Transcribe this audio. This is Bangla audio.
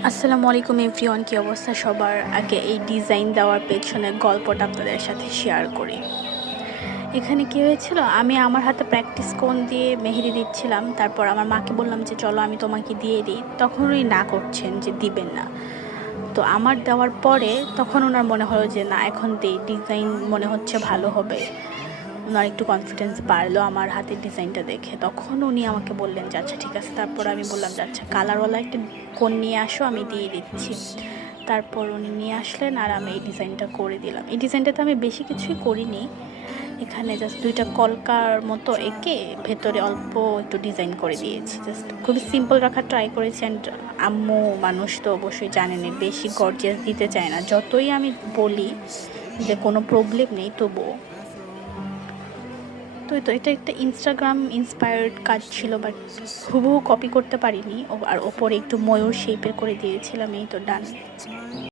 আসসালামু আলাইকুম এভরিওয়ান, কি অবস্থা সবার? আগে এই ডিজাইন দেওয়ার পেছনে গল্পটা আপনাদের সাথে শেয়ার করি। এখানে কি হয়েছিল, আমি আমার হাতে প্র্যাকটিস কোন দিয়ে মেহেদি দিচ্ছিলাম। তারপর আমার মাকে বললাম যে চলো আমি তোমাকে দিয়ে দিই, তখন উনি না করছেন যে দিবেন না। তো আমার দেওয়ার পরে তখন ওনার মনে হলো যে না, এখন দিই, ডিজাইন মনে হচ্ছে ভালো হবে। ওনার একটু কনফিডেন্স বাড়লো আমার হাতের ডিজাইনটা দেখে। তখন উনি আমাকে বললেন যে আচ্ছা ঠিক আছে। তারপর আমি বললাম যে আচ্ছা কালারওয়ালা একটা কোন নিয়ে আসো, আমি দিয়ে দিচ্ছি। তারপর উনি নিয়ে আসলেন আর আমি এই ডিজাইনটা করে দিলাম। এই ডিজাইনটাতে আমি বেশি কিছুই করিনি, এখানে জাস্ট দুইটা কলকার মতো এঁকে ভেতরে অল্প একটু ডিজাইন করে দিয়েছি। জাস্ট খুবই সিম্পল রাখার ট্রাই করেছি। অ্যান্ড আম্মু মানুষ তো অবশ্যই জানেনি, বেশি গর্জিয়াস দিতে চায় না, যতই আমি বলি যে কোনো প্রবলেম নেই তবুও। তো এটা একটা ইনস্টাগ্রাম ইন্সপায়ার্ড কাজ ছিল, বাট হুবহু কপি করতে পারিনি। আর ওপরে একটু ময়ূর শেপের করে দিয়েছিলাম, এই তো ডান।